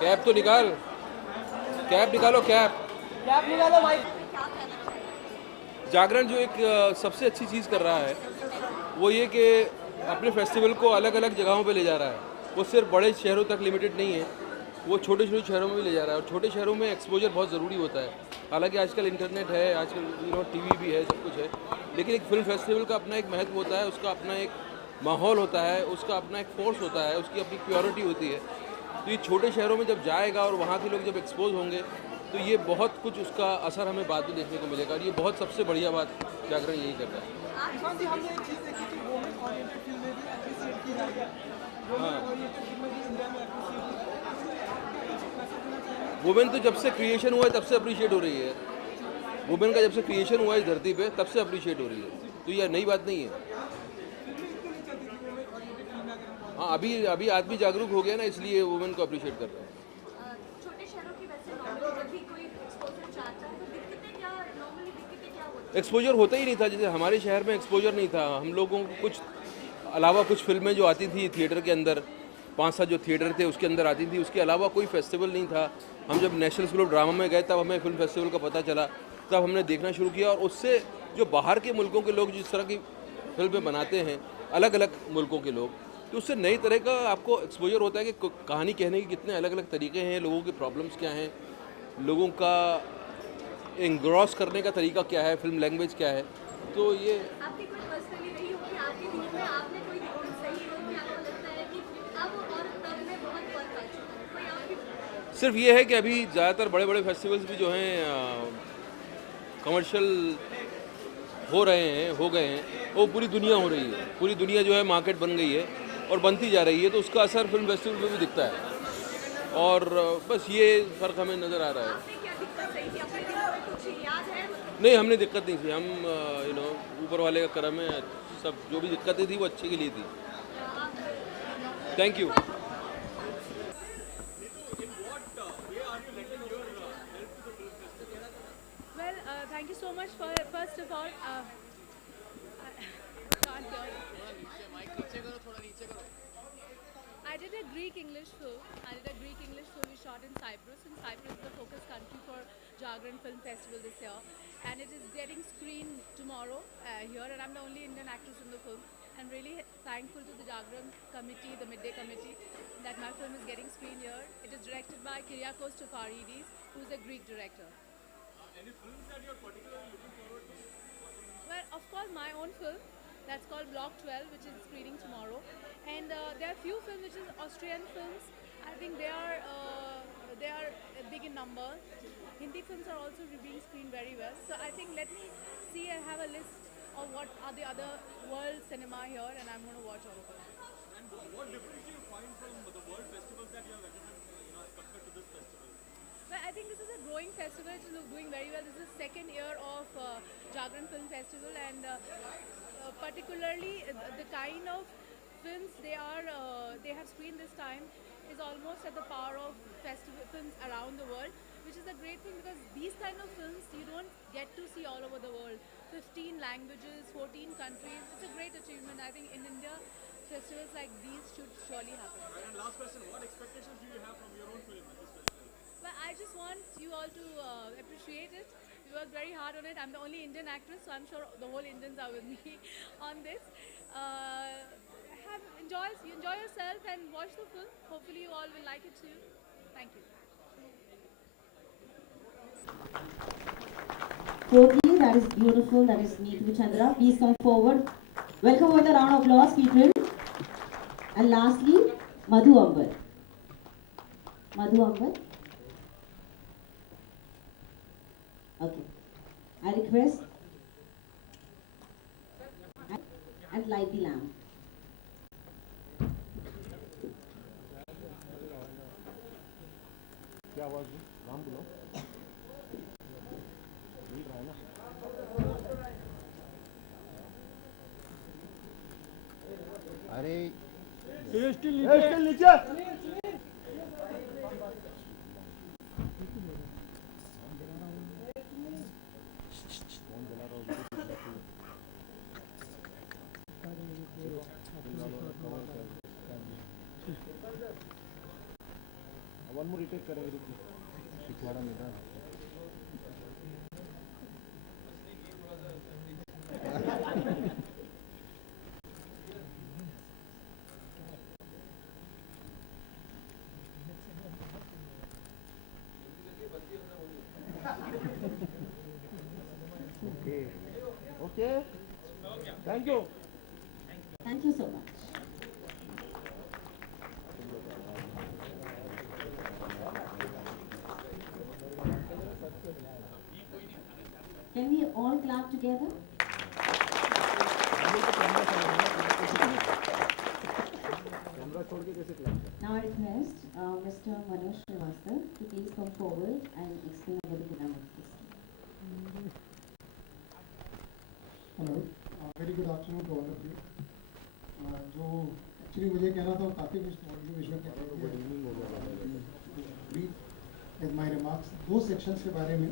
Cap तो निकाल, cap निकालो, कैप निकालो भाई। जागरण जो एक सबसे अच्छी चीज़ कर रहा है वो ये कि अपने फेस्टिवल को अलग अलग जगहों पे ले जा रहा है। वो सिर्फ बड़े शहरों तक लिमिटेड नहीं है, वो छोटे छोटे शहरों में भी ले जा रहा है। और छोटे शहरों में एक्सपोजर बहुत ज़रूरी होता है। हालांकि आजकल इंटरनेट है, आजकल टीवी भी है, सब कुछ है, लेकिन एक फिल्म फेस्टिवल का अपना एक महत्व होता है, उसका अपना एक माहौल होता है, उसका अपना एक फोर्स होता है, उसकी अपनी प्योरिटी होती है। तो ये छोटे शहरों में जब जाएगा और वहाँ के लोग जब एक्सपोज होंगे तो ये बहुत कुछ उसका असर हमें बाद में देखने को मिलेगा। और ये बहुत सबसे बढ़िया बात जागरण यही कर रहा है। हाँ जी, हमने एक चीज़ देखी कि वुमेन ओरिएंटेड फिल्में भी अप्रिशिएट की जा रही है। वुमेन ओरिएंटेड फिल्में भी इंडिया में अप्रिशिएट की जा रही है। वुमेन तो जब से क्रिएशन हुआ है तब से अप्रिशिएट हो रही है। वुमेन का जब से क्रिएशन हुआ है इस धरती पे तब से अप्रिशिएट हो रही है, तो ये नई बात नहीं है। हाँ, अभी अभी आदमी जागरूक हो गया ना, इसलिए वुमेन को अप्रिशिएट कर रहा है। छोटे शहरों की वैसे नॉर्मली जब भी कोई एक्सपोजर चाहता है तो दिक्कतें क्या, नॉर्मली दिक्कतें क्या होती एक्सपोजर होता ही नहीं था। जैसे हमारे शहर में एक्सपोजर नहीं था, हम लोगों को कुछ अलावा कुछ फिल्में जो आती थी थिएटर के अंदर, 5-7 जो थिएटर थे उसके अंदर आती थी, उसके अलावा कोई फेस्टिवल नहीं था। हम जब नेशनल स्कूल ऑफ ड्रामा में गए तब हमें फिल्म फेस्टिवल का पता चला, तब हमने देखना शुरू किया। और उससे जो बाहर के मुल्कों के लोग जिस तरह की फिल्में बनाते हैं, अलग अलग मुल्कों के लोग, तो उससे नई तरह का आपको एक्सपोजर होता है कि कहानी कहने के कितने अलग अलग तरीके हैं, लोगों के प्रॉब्लम्स क्या हैं, लोगों का इंग्रॉस करने का तरीका क्या है, फिल्म लैंग्वेज क्या है। तो ये है? आपकी कोई पर्सनली रही हो कि आपके दिन में आपने कोई दिक्कत सही हो कि आपको लगता है कि अब और तब में बहुत फर्क आ चुका है, कोई आपकी? सिर्फ ये है कि अभी ज़्यादातर बड़े बड़े फेस्टिवल्स भी जो हैं कमर्शियल हो रहे हैं, हो गए हैं, वो पूरी दुनिया हो रही है। पूरी दुनिया जो है मार्केट बन गई है और बनती जा रही है, तो उसका असर फिल्म फेस्टिवल पे भी दिखता है। और बस ये फ़र्क हमें नज़र आ रहा है। आपने क्या दिक्कत सही थी अपने दिनों में, कुछ याद है? नहीं, हमने दिक्कत नहीं थी। हम ऊपर वाले का करम है, सब जो भी दिक्कतें थी वो अच्छे के लिए थी। Thank you. Well, thank you so much for first of all. Can't hear you. I did a Greek English film. I did a Greek English film we shot in Cyprus, and Cyprus is the focus country for Jagran Film Festival this year. And it is getting screened tomorrow here, and I'm the only Indian actress in the film. I'm really thankful to the Jagran committee, the midday committee, that my film is getting screened here. It is directed by Kyriakos Tokaridis, who's a Greek director. Well, of course, my own film that's called Block 12, which is screening tomorrow. And there are few films which is Austrian films. I think they are big in number. Hindi films are also being screened very well. So I think let me see and have a list of what are the other world cinema here, and I'm going to watch all of them. Well, I think this is a growing festival. It is doing very well. This is the second year of Jagran Film Festival, and particularly the kind of films they have screened this time is almost at the power of festival films around the world, which is a great thing because these kind of films you don't get to see all over the world. 15 languages, 14 countries. It's a great achievement. I think in India, festivals like these should surely happen. Well, I just want you all to appreciate it. We worked very hard on it. I'm the only Indian actress, so I'm sure the whole Indians are with me on this. Enjoy yourself and watch the film. Hopefully, you all will like it too. Thank you. Fourthly, that is beautiful, that is Neetu Chandra. Please come forward. Welcome with a round of applause, people. And lastly, Madhu Ambar. Madhu Ambar. Okay. I request and light the lamp. क्या आवाज है? नाम बुलाओ। मिल रहा है ना? अरे still नीचे वन मोर रिटेक करेंगे पिछवाड़ा में ना okay thank you Thank you so much. Can we all clap together? Camera छोड़ के कैसे class Now I request Mr. Manoj Srivastava to please come forward and explain about the dynamic system. Hello very good afternoon to all of you जो actually मुझे कहना था वो काफ़ी कुछ audio visual with my remarks दो sections के बारे में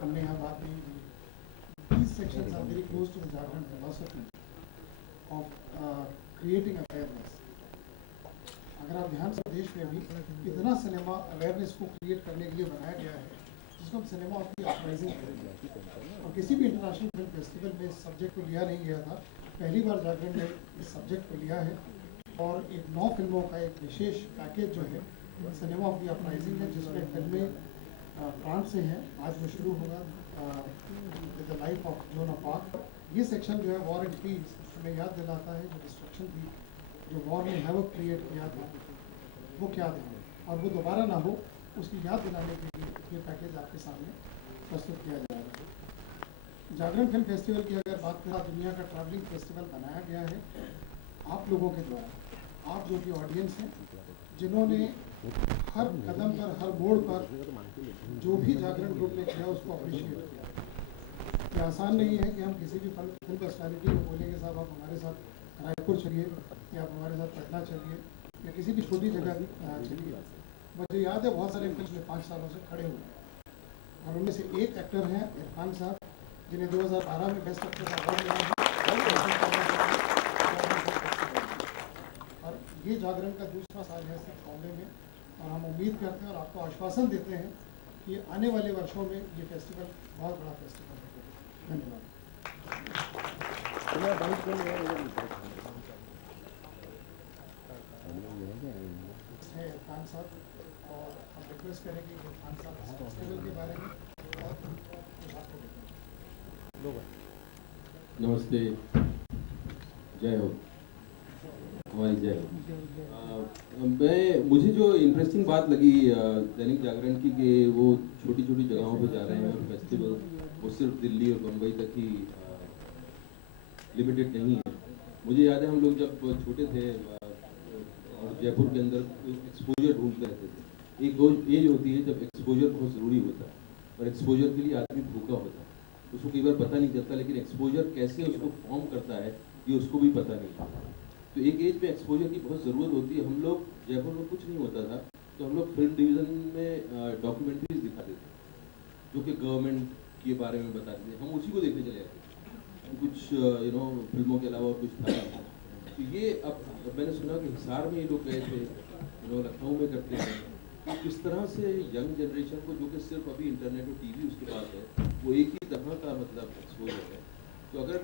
हमने यहाँ बात नहीं की. These sections are very close to the Jharkhand philosophy of creating awareness. अगर आप ध्यान से देश में भी इतना सिनेमा अवेयरनेस को क्रिएट करने के लिए बनाया गया है जिसको हम सिनेमा ऑफ द अपराइजिंग करेंगे. और किसी भी इंटरनेशनल फिल्म फेस्टिवल में इस सब्जेक्ट को लिया नहीं गया था. पहली बार जागरण ने इस सब्जेक्ट को लिया है और एक 9 फिल्मों का एक विशेष पैकेज जो है सिनेमा ऑफ द अपराइजिंग है जिसमें फिल्में फ्रांस से हैं. आज जो शुरू होगा with the life of zone of arc. ये सेक्शन जो है वॉर एंड पीस हमें याद दिलाता है जो डिस्ट्रक्शन थी जो वॉर ने हैवक क्रिएट किया था वो क्या था और वो दोबारा ना हो उसकी याद दिलाने के लिए ये पैकेज आपके सामने प्रस्तुत किया जाएगा. जागरण फिल्म फेस्टिवल की अगर बात करें दुनिया का ट्रैवलिंग फेस्टिवल बनाया गया है आप लोगों के द्वारा. आप जो कि ऑडियंस हैं जिन्होंने हर कदम पर हर मोड़ पर जो भी जागरण ग्रुप ने किया उसको अप्रिशिएट किया. ये आसान नहीं है कि हम किसी भी फिल्म पर्सनैलिटी को बोलेंगे साहब आप हमारे साथ रायपुर चलिए या आप हमारे साथ पटना चलिए या किसी भी छोटी जगह चलिए. मुझे याद है बहुत सारे फिल्म में 5 सालों से खड़े हुए और उनमें से एक एक्टर हैं इरफान साहब जिन्हें 2012 में बेस्ट एक्टर का अवार्ड मिला है. और ये जागरण का दूसरा साल है सिर्फ बॉम्बे में और हम उम्मीद करते हैं और आपको आश्वासन देते हैं कि आने वाले वर्षों में ये फेस्टिवल बहुत बड़ा फेस्टिवल है. धन्यवाद. है इरफान साहब और हम रिक्वेस्ट करेंगे कि इरफान साहब इस फेस्टिवल के बारे में और कुछ आपको बताएं. नमस्ते, जय हो, हमारी जय हो. मुझे जो इंटरेस्टिंग बात लगी दैनिक जागरण की कि वो छोटी छोटी जगहों पे जा रहे हैं और फेस्टिवल वो सिर्फ दिल्ली और मुंबई तक ही लिमिटेड नहीं है. मुझे याद है हम लोग जब छोटे थे और जयपुर के अंदर एक्सपोजर ढूंढते रहते थे. एक वो एज होती है जब एक्सपोजर बहुत ज़रूरी होता है और एक्सपोजर के लिए आदमी भूखा होता है. उसको कई बार पता नहीं चलता लेकिन एक्सपोजर कैसे उसको फॉर्म करता है ये उसको भी पता नहीं चलता. तो एक एज में एक्सपोजर की बहुत ज़रूरत होती है. हम लोग जयपुर में कुछ नहीं होता था तो हम लोग फिल्म डिवीज़न में डॉक्यूमेंट्रीज दिखाते थे जो कि गवर्नमेंट के बारे में बताते थे. हम उसी को देखने चले जाते थे. कुछ फिल्मों के अलावा कुछ था. तो ये अब मैंने सुना कि हिसार में ये लोग गए थे, लखनऊ में करते हैं. तो किस तरह से यंग जनरेशन को जो कि सिर्फ अभी इंटरनेट और टीवी उसके पास है वो एक ही तरह का मतलब एक्सपोजर है. तो अगर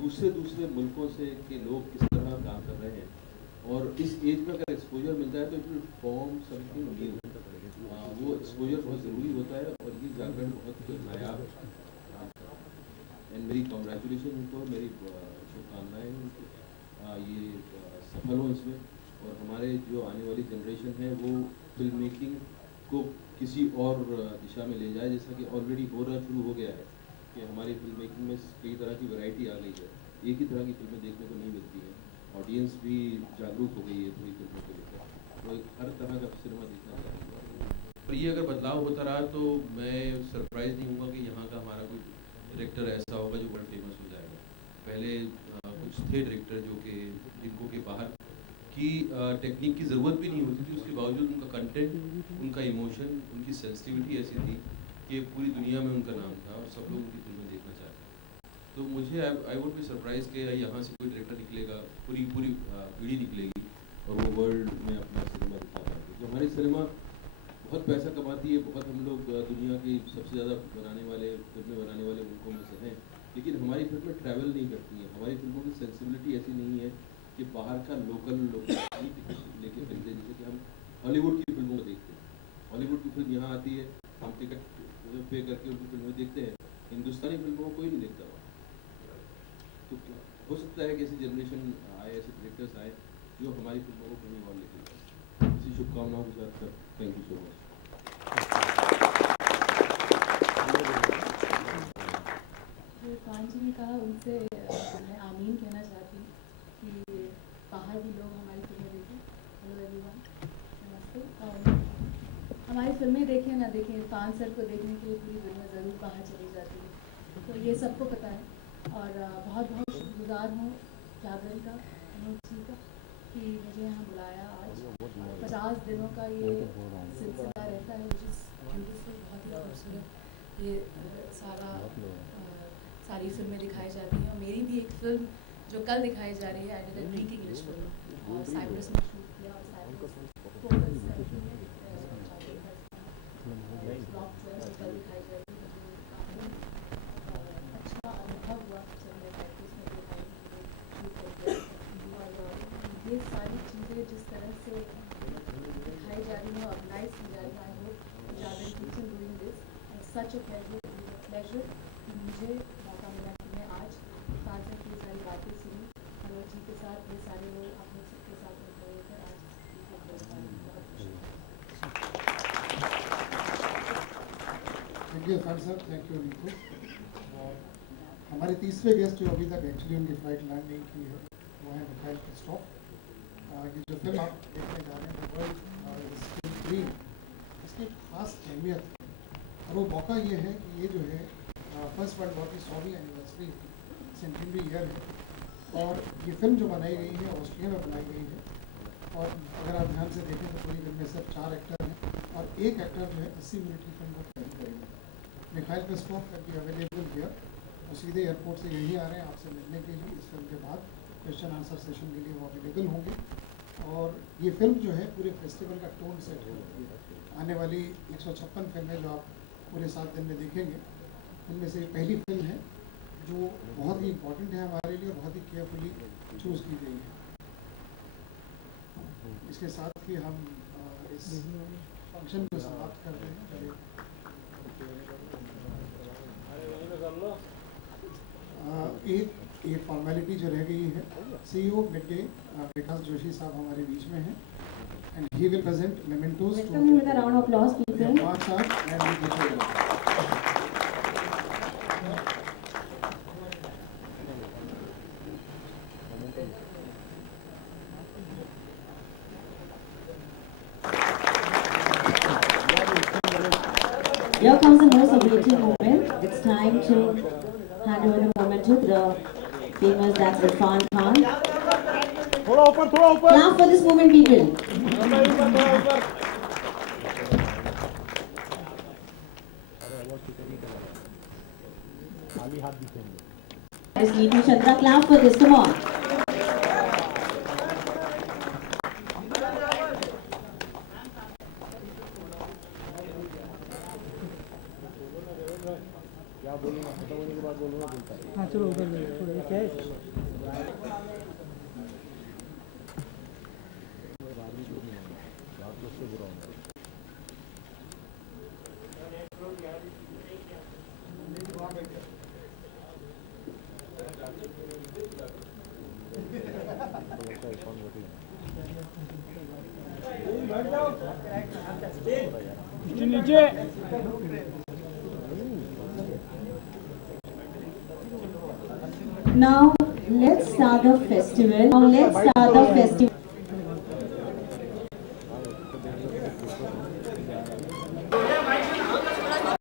दूसरे मुल्कों से के लोग किस तरह काम कर रहे हैं और इस एज में अगर एक्सपोजर मिलता है तो it will form something new. वो एक्सपोजर बहुत ज़रूरी होता है और ये जागरण बहुत नायाब काम कर रहा है. एंड मेरी कॉन्ग्रेचुलेशन उनको, मेरी शुभकामनाएँ उनको. ये सफल हो इसमें और हमारे जो आने वाली जनरेशन है वो फिल्म मेकिंग को किसी और दिशा में ले जाए जैसा कि ऑलरेडी शुरू हो गया है कि हमारी फिल्म मेकिंग में कई तरह की वैरायटी आ गई है. एक ही तरह की फिल्में देखने को नहीं मिलती हैं. ऑडियंस भी जागरूक हो गई है थोड़ी फिल्मों को लेकर. वो हर तरह का सिनेमा देखना चाहती है. और ये अगर बदलाव होता रहा तो मैं सरप्राइज़ नहीं हूँगा कि यहाँ का हमारा कोई डायरेक्टर ऐसा होगा जो वर्ल्ड फेमस हो जाएगा. पहले कुछ थे डायरेक्टर जो कि जिनको के बाहर की टेक्निक की ज़रूरत भी नहीं होती थी, उसके बावजूद उनका कंटेंट, उनका इमोशन, उनकी सेंसिटिविटी ऐसी थी कि पूरी दुनिया में उनका नाम था और सब लोग उनकी फिल्में देखना चाहते थे. तो मुझे आई वुड बी सरप्राइज कि यहाँ से कोई डायरेक्टर निकलेगा, पूरी पीढ़ी निकलेगी और वो वर्ल्ड में अपना सिनेमा दिखा पाएगी. जो हमारी सिनेमा बहुत पैसा कमाती है, बहुत हम लोग दुनिया की सबसे ज़्यादा फिल्में बनाने वाले मुल्कों में से हैं, लेकिन हमारी फिल्में ट्रैवल नहीं करती हैं। हमारी फिल्मों की सेंसिबिलिटी ऐसी नहीं है कि बाहर का लोकल लोग लेके खरीदे, जैसे कि हम हॉलीवुड की फिल्मों को देखते हैं। हॉलीवुड की फिल्म यहाँ आती है, हम टिकट पे करके उनकी फिल्में देखते हैं, हिंदुस्तानी फिल्मों को कोई नहीं देखता वहाँ। तो हो सकता है कि ऐसी जनरेशन आए, ऐसे डायरेक्टर्स आए जो हमारी फिल्मों को कहीं और लेके जाए। इसी शुभकामनाओं के साथ sir, thank you so much. जो खान जी ने कहा उनसे मैं आमीन कहना चाहती हूँ कि बाहर भी लोग हमारी फिल्में देखें। हेलो एवरीवन, नमस्ते। और हमारी फिल्में देखें ना देखें, खान सर को देखने के लिए पूरी दुनिया ज़रूर बाहर चली जाती है, तो ये सबको पता है। और बहुत बहुत शुक्रगुजार हूँ जागरण का, अनूप जी का, कि मुझे यहाँ बुलाया आज। 50 दिनों का ये सिलसिला रहता है, जिस बहुत ही खूबसूरत ये सारी फिल्में दिखाई जाती हैं। और मेरी भी एक फिल्म जो कल दिखाई जा रही है, I did a Greek English film, और साइप्रस में शूट किया, और साइप्रस फोकस कल दिखाई जा रही है। काफ़ी अच्छा अनुभव हुआ जब मैं प्रैक्टिस में शूट करके, और ये सारी चीज़ें जिस तरह से दिखाई जा रही हैं, ऑर्गेनाइज की जा रही हैं, I hope Jagran keeps on doing this, such a pleasure कि मुझे मौका मिला कि मैं आज खान सर की सारी बातें सुनी, मनोज जी के साथ, ये सारे लोग आप लोग सबके साथ में खड़े होकर आज बहुत खुशी है। Thank you Khan sir, thank you Neetu. और हमारे तीसरे गेस्ट जो अभी तक एक्चुअली उनकी फ्लाइट लैंड नहीं की है, वो है मिखाइल क्रिस्टोफ। ये जो फिल्म आप देखने जा रहे हैं, वर्ल्ड ग्रीन, इसकी एक खास अहमियत है, और वो मौका ये है कि ये जो है फर्स्ट वर्ल्ड वॉर की 100वीं एनिवर्सरी सेंचुरी ईयर है, और ये फिल्म जो बनाई गई है ऑस्ट्रिया में बनाई गई है। और अगर आप ध्यान से देखें तो पूरी फिल्म में सिर्फ 4 एक्टर हैं, और एक एक्टर जो है 80 मिनट की फिल्म को कैरी करेंगे। Mikhail Christophe can be available here, और सीधे एयरपोर्ट से यहीं आ रहे हैं आपसे मिलने के लिए। इस फिल्म के बाद क्वेश्चन आंसर सेशन के लिए वो अवेलेबल होंगे। और ये फिल्म जो है पूरे फेस्टिवल का टोन सेट करती है। आने वाली 156 फिल्में जो आप पूरे 7 दिन में देखेंगे, उनमें से पहली फिल्म है जो बहुत ही इम्पोर्टेंट है हमारे लिए, बहुत ही केयरफुली चूज़ की गई है। इसके साथ ही हम इस फंक्शन को समाप्त करते हैं। एक फॉर्मेलिटी जो रह गई है, CEO mid day Vikas Joshi साहब हमारे बीच में हैं, and he will present mementos to Welcome him with a round of applause, people. Here comes the most awaited moment. It's time to hand over the moment to the famous that's Irfan Khan. थोड़ा ऊपर, थोड़ा ऊपर। Clap for this moment, people. खाली हाथ दिखेंगे। Miss Neetu Chandra, clap for this. Come on. क्या बोलूँगा, खत्म होने के बाद बोलूँगा बोलता है। हाँ चलो उधर क्या है? नीचे Now let's start the festival.